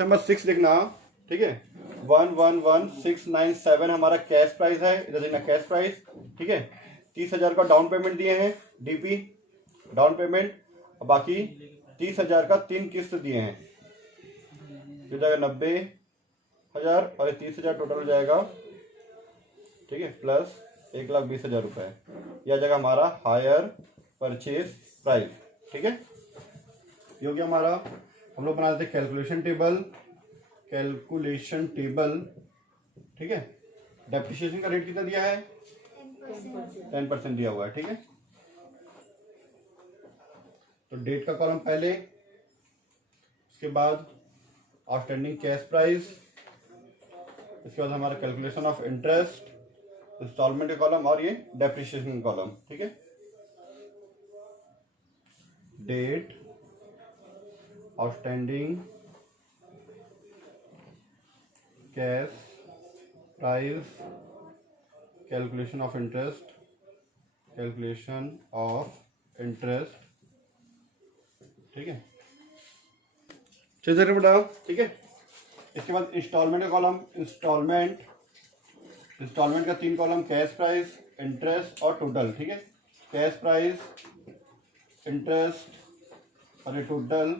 Number 6 लिखना, ठीक है। 111697 हमारा कैश प्राइस है, इधर देखना कैश प्राइस, ठीक है। 30,000 का डाउन पेमेंट दिए हैं, डीपी डाउन पेमेंट, और बाकी 30,000 का 3 किस्त दिए हैं, हो जाएगा 90,000 और 30,000 टोटल हो जाएगा, ठीक है, प्लस 1,20,000 रुपये। यह आ जाएगा हमारा हायर परचेज प्राइस, ठीक है। ये हो गया हमारा। हम लोग बना देते हैं कैलकुलेशन टेबल, ठीक है। डेप्रिसिएशन का रेट कितना दिया है? 10% दिया हुआ है, ठीक है। तो डेट का कॉलम पहले, उसके बाद आउटस्टैंडिंग कैश प्राइस, इसके बाद हमारा कैलकुलेशन ऑफ इंटरेस्ट, इंस्टॉलमेंट का कॉलम, और ये डेप्रिसिएशन का कॉलम, ठीक है। Date, outstanding cash price, calculation of interest, ठीक है। चलिए बताओ, ठीक है। इसके बाद इंस्टॉलमेंट का कॉलम, इंस्टॉलमेंट का 3 कॉलम, कैश प्राइस, इंटरेस्ट और टोटल, ठीक है। कैश प्राइस, इंटरेस्ट और ये टोटल,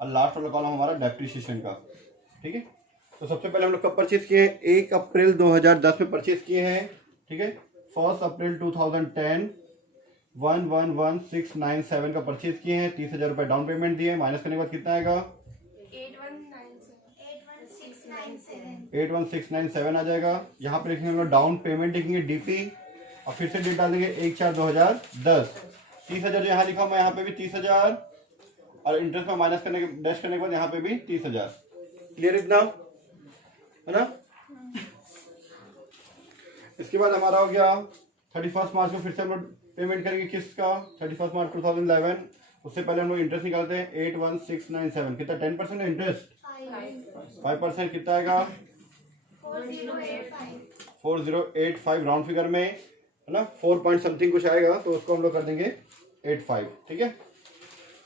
और लास्ट वाला कॉलम हमारा डेप्रिसिएशन का, ठीक है। तो सबसे पहले हम लोग कब परचेज किए हैं? 1 अप्रैल 2010 में परचेज किए हैं, ठीक है। 1 अप्रैल 2010 111697 का परचेज किए हैं, 30,000 रुपये डाउन पेमेंट दिए, माइनस करने के बाद कितना आएगा? 81697 आ जाएगा। यहाँ पे लिखेंगे हम लोग डाउन पेमेंट, लिखेंगे डीपी, और फिर से डेट डाल देंगे 1/4/2010। 30,000 यहाँ लिखा हुआ, यहाँ पे भी 30,000, और इंटरेस्ट में माइनस करने के डैश करने के बाद यहाँ पे भी 30,000। क्लियर इतना, है ना? इसके बाद हमारा हो गया 31 मार्च को फिर से हम लोग पेमेंट करेंगे किस्त का, 31 मार्च 2011। उससे पहले हम लोग इंटरेस्ट निकालते हैं 81697, कितना 10% है इंटरेस्ट, 5% कितना आएगा? 4085 राउंड फिगर में, है ना, 4 पॉइंट समथिंग कुछ आएगा, तो उसको हम लोग कर देंगे 85, ठीक है।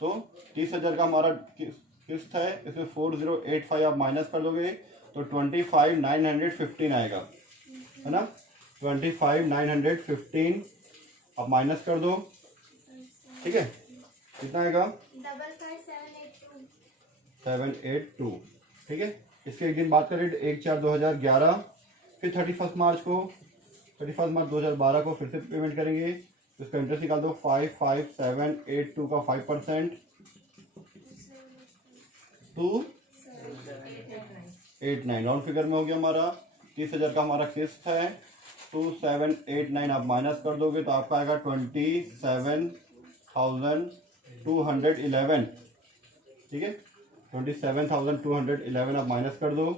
तो 30,000 का हमारा किस्त है, इसमें 4085 आप माइनस कर दोगे तो 25,915 आएगा, है ना। 25,915 आप माइनस कर दो, ठीक है, कितना आएगा? 782, ठीक है। इसके एक दिन बात करें 1/4/2011, फिर 31 मार्च 2012 को फिर से पेमेंट करेंगे, इसका इंटरेस्ट निकाल दो, 55782 का 5% 289 राउंड फिगर में हो गया हमारा। 30,000 का हमारा किस्त है, 2789 आप माइनस कर दोगे तो आपका आएगा 27,211, ठीक है। 27,211 आप माइनस कर दो,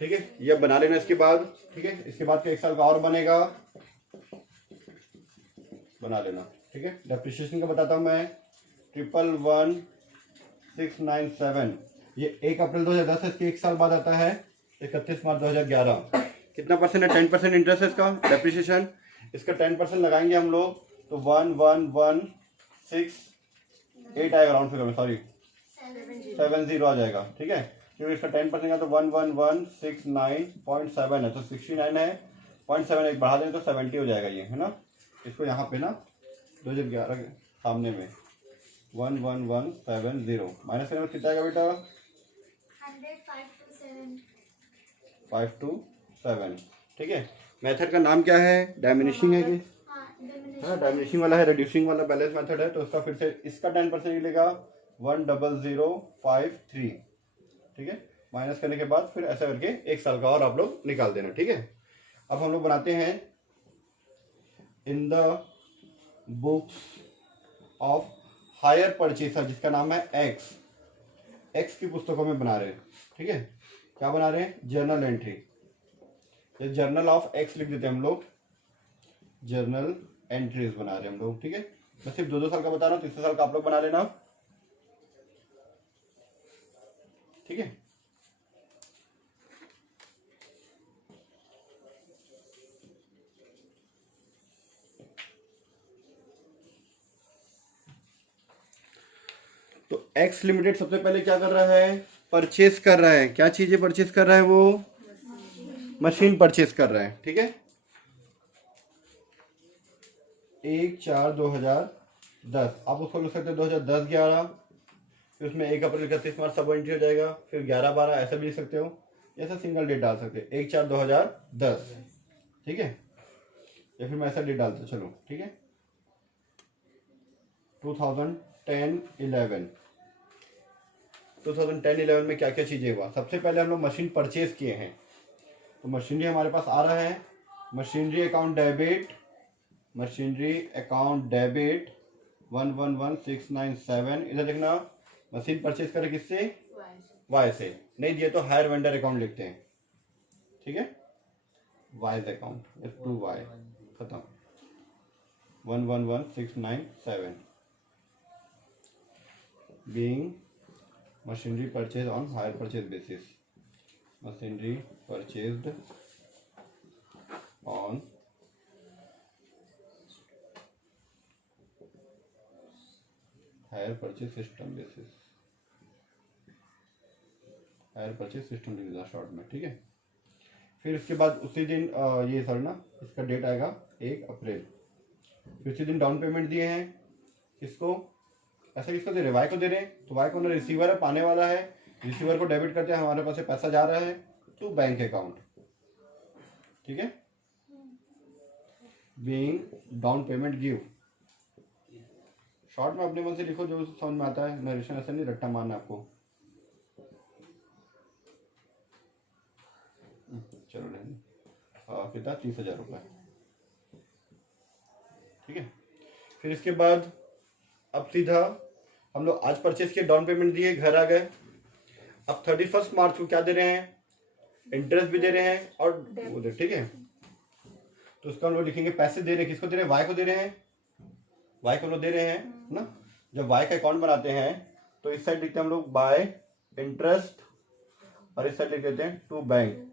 ठीक है। ये बना लेना इसके बाद, ठीक है। इसके बाद का 1 साल का और बनेगा, बना लेना, ठीक है। डेप्रिसिएशन का बताता हूं मैं, 111697, ये 1 अप्रैल 2010 है, इसके 1 साल बाद आता है 31 मार्च 2011। कितना परसेंट है? 10% इंटरेस्ट है इसका डेप्रिसिएशन। इसका 10% लगाएंगे हम लोग तो 11,168 आएगा राउंड फिगर में, सॉरी 70 आ जाएगा, ठीक है। क्योंकि इसका 10% का तो 11,169.7 है, तो 69 है, 0.7 बढ़ा दें तो 70 हो जाएगा ये, है ना। इसको यहाँ पे ना 2011 के सामने में 11170 माइनस करने में कितना आएगा बेटा? 527, ठीक है। मेथड का नाम क्या है? डायमिनिशिंग है कि हाँ, डायमिनिशिंग वाला है, रिड्यूसिंग वाला बैलेंस मेथड है, तो उसका फिर से इसका 10% मिलेगा 10053, ठीक है। माइनस करने के बाद फिर ऐसा करके 1 साल का और आप लोग निकाल देना, ठीक है। अब हम लोग बनाते हैं in the books of hire purchaser, जिसका नाम है एक्स की पुस्तकों में बना रहे हैं, ठीक है। क्या बना रहे हैं? जर्नल एंट्री, ये जर्नल ऑफ एक्स लिख देते हैं हम लोग, जर्नल एंट्रीज बना रहे हैं हम लोग, ठीक है। मैं सिर्फ 2-2 साल का बता रहा हूँ, 3 साल का आप लोग बना लेना, ठीक है। तो एक्स लिमिटेड सबसे पहले क्या कर रहा है, परचेस कर रहा है। क्या चीजें परचेस कर रहा है वो, मशीन परचेस कर रहा है। ठीक है, 1/4/2010, आप उसको लिख सकते हैं 2010-11, फिर उसमें 1 अप्रैल 31 मार्च सब एंट्री हो जाएगा, फिर 11/12 ऐसा भी लिख सकते हो, ऐसा सिंगल डेट डाल सकते हैं 1/4/2010। ठीक है, या फिर मैं ऐसा डेट डालता हूँ, चलो ठीक है। 2010-11, 2010-11 में क्या क्या चीजें हुआ, सबसे पहले हम लोग मशीन परचेज किए हैं, तो मशीनरी हमारे पास आ रहा है, machinery account debit, machinery account debit 111697, इधर देखना मशीन परचेज करे किससे, वाई से, नहीं दिए तो हायर वेंडर अकाउंट लिखते हैं। ठीक है, वाई अकाउंट F2Y खत्म, 111697 being machinery purchase on hire purchase basis, machinery purchased on hire purchase system basis, hire purchase system लिख दिया शॉर्ट में। ठीक है, फिर इसके बाद उसी दिन ये सर ना इसका डेट आएगा 1 अप्रैल, फिर उसी दिन डाउन पेमेंट दिए हैं, किसको, ऐसा किसको दे रहे, वाई को दे रहे हैं, तो वाई को ना रिसीवर है, पाने वाला है, रिसीवर को डेबिट करते हैं, हमारे पास से पैसा जा रहा है टू बैंक अकाउंट। ठीक है, being down payment give, short में अपने मन से लिखो जो समझ में आता है, नरेशन ऐसा नहीं रट्टा मारना आपको। चलो लेंगे कितना, 30,000 रुपये। ठीक है, फिर इसके बाद अब सीधा हम लोग आज परचेज किए, डाउन पेमेंट दिए, घर आ गए। अब 31 मार्च को क्या दे रहे हैं, इंटरेस्ट भी दे रहे हैं और वो दे, ठीक है, तो उसका हम लोग लिखेंगे पैसे दे रहे हैं, किसको दे रहे हैं, वाई को दे रहे हैं, वाई को लोग दे रहे हैं ना। जब वाई का अकाउंट बनाते हैं तो इस साइड लिखते हैं हम लोग बाय इंटरेस्ट और इस साइड लिख देते हैं टू बैंक,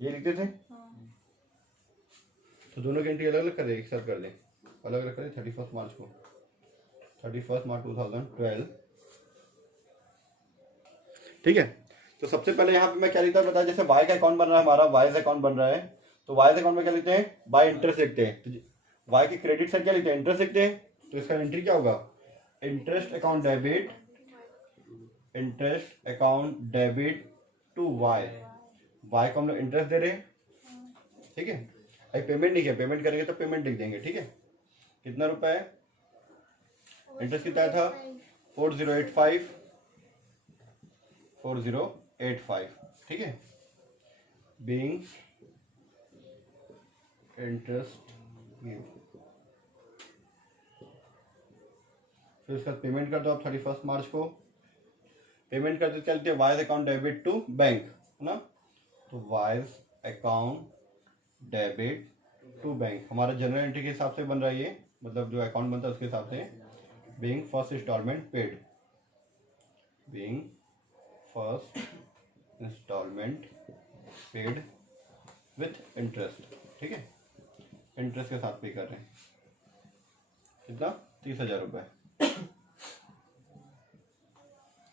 ये लिखते थे। तो दोनों की एंट्री अलग अलग कर दे, एक साथ कर दें, अलग अलग कर दें। 31 मार्च को, 31 मार्च 2012। ठीक है, तो सबसे पहले यहाँ पे मैं क्या लिखता हूँ बताया, जैसे वाई का अकाउंट बन रहा है हमारा, वाई अकाउंट बन रहा है, तो वाई अकाउंट में क्या लिखते हैं, बाय इंटरेस्ट लिखते हैं, तो वाई के क्रेडिट साइड क्या लिखते हैं, इंटरेस्ट लिखते हैं, तो इसका एंट्री क्या होगा, interest account debit, interest account debit to Y, Y को हम लोग इंटरेस्ट दे रहे हैं। ठीक है, अभी पेमेंट नहीं किया, पेमेंट करेंगे तो पेमेंट लिख देंगे। ठीक है, कितना रुपए है, इंटरेस्ट कितना था, 4085, 4085। ठीक है, बीइंग इंटरेस्ट गिव, फिर उसका पेमेंट कर दो आप 31 मार्च को, पेमेंट करते चलते Y's account debit to bank है ना, तो Y's account debit to bank हमारा जनरल एंट्री के हिसाब से बन रहा है ये, मतलब जो अकाउंट बनता है उसके हिसाब से, being first instalment paid, being first instalment paid with interest. ठीक है, इंटरेस्ट के साथ पे कर रहे हैं, कितना, 30,000 रुपये,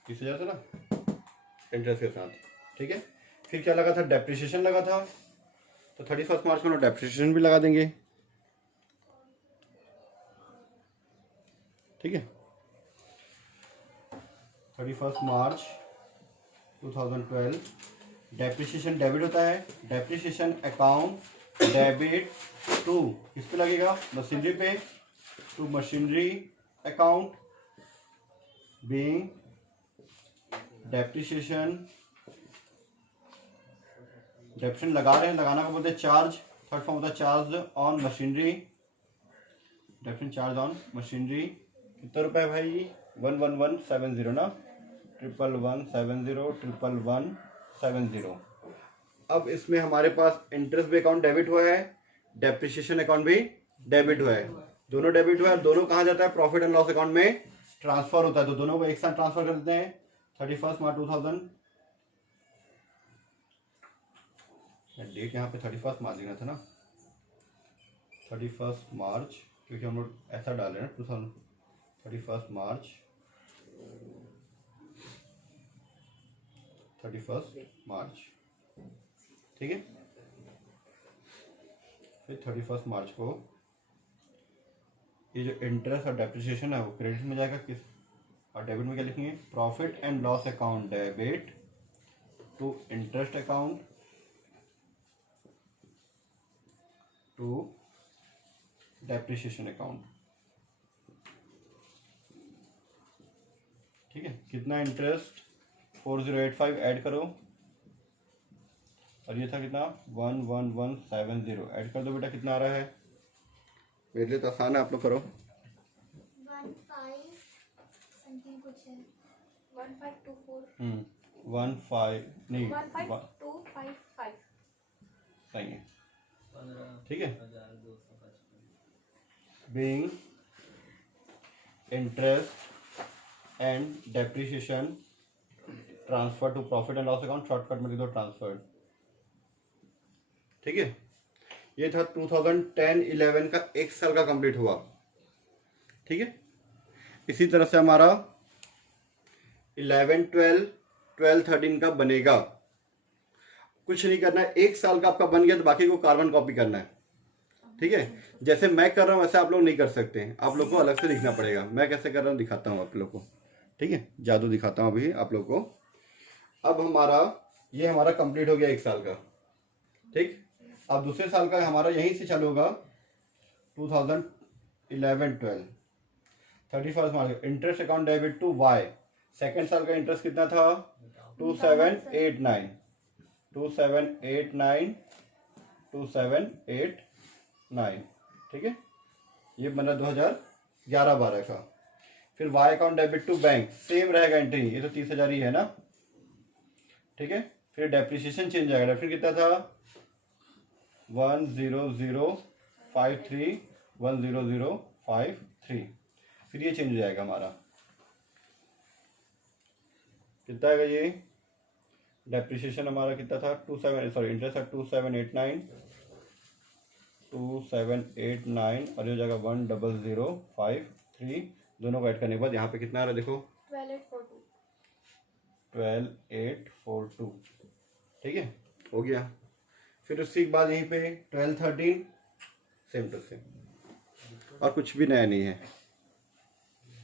30,000 था ना इंटरेस्ट के साथ। ठीक है, फिर क्या लगा था, डेप्रिसिएशन लगा था, तो 31 मार्च को डेप्रिसिएशन भी लगा देंगे। ठीक है, 31 मार्च 2012, डेप्रिसिएशन डेबिट होता है, डेप्रिसिएशन अकाउंट डेबिट टू किस पे लगेगा, मशीनरी पे, to machinery account, being depreciation, depreciation लगा रहे हैं, लगाना को बोलते हैं चार्ज, थर्ड फॉर्म होता है charge on machinery, depreciation charge on machinery, कितना रुपए है भाई, 11170 ना, 11170 अब इसमें हमारे पास इंटरेस्ट भी अकाउंट डेबिट हुआ है, डेप्रिसिएशन अकाउंट भी डेबिट हुआ है, दोनों डेबिट हुआ है, दोनों कहाँ जाता है, प्रॉफिट एंड लॉस अकाउंट में ट्रांसफर होता है, तो दोनों को एक साथ ट्रांसफर कर देते हैं। 31 मार्च 2000, डेट यहाँ पे 31 मार्च देना था ना, 31 मार्च, क्योंकि हम लोग ऐसा डाल रहे हैं ना 31 मार्च 31 मार्च, ठीक है। फिर 31 मार्च को ये जो इंटरेस्ट और डेप्रिसिएशन है वो क्रेडिट में जाएगा, किस और डेबिट में क्या लिखेंगे, profit and loss account debit to interest account to depreciation account, ठीक है। कितना इंटरेस्ट 4085 ऐड करो, और ये था कितना 11170 ऐड कर दो बेटा, कितना आ रहा है, मेरे लिए तो आसान है, आप लोग करो। 15 समथिंग कुछ है 1524 15 नहीं 15255 सही है, ठीक है। Being interest and depreciation transfer to profit and loss account, shortcut में लिख दो ट्रांसफर, ठीक है। ये था 2010-11 का एक साल का कंप्लीट हुआ, ठीक है। इसी तरह से हमारा 11-12-13 का बनेगा। कुछ नहीं करना है, एक साल का आपका बन गया तो बाकी को कार्बन कॉपी करना है, ठीक है। जैसे मैं कर रहा हूँ वैसे आप लोग नहीं कर सकते हैं, आप लोग को अलग से लिखना पड़ेगा। मैं कैसे कर रहा हूँ दिखाता हूँ आप लोग को, ठीक है, जादू दिखाता हूँ अभी आप लोग को। अब हमारा ये हमारा कंप्लीट हो गया एक साल का, ठीक। अब दूसरे साल का हमारा यहीं से चालू होगा 2011-12 31 March, interest account debit to Y. Second साल का इंटरेस्ट कितना था 2789, ठीक है। ये बना 2011-12 का। फिर Y account debit to bank, same रहेगा एंट्री, ये तो 30,000 ही है ना, ठीक है। फिर डेप्रिसिएशन चेंज आएगा, फिर कितना था 10053 10053, फिर ये चेंज हो जाएगा हमारा, कितना आएगा ये डेप्रिसिएशन हमारा कितना था इंटरेस्ट था 2789 और ये हो जाएगा 10053, दोनों को ऐड करने के बाद यहाँ पे कितना आ रहा है देखो 12842, ठीक है, हो गया। फिर उसके बाद यहीं पे 12-13 सेम टू सेम, और कुछ भी नया नहीं है।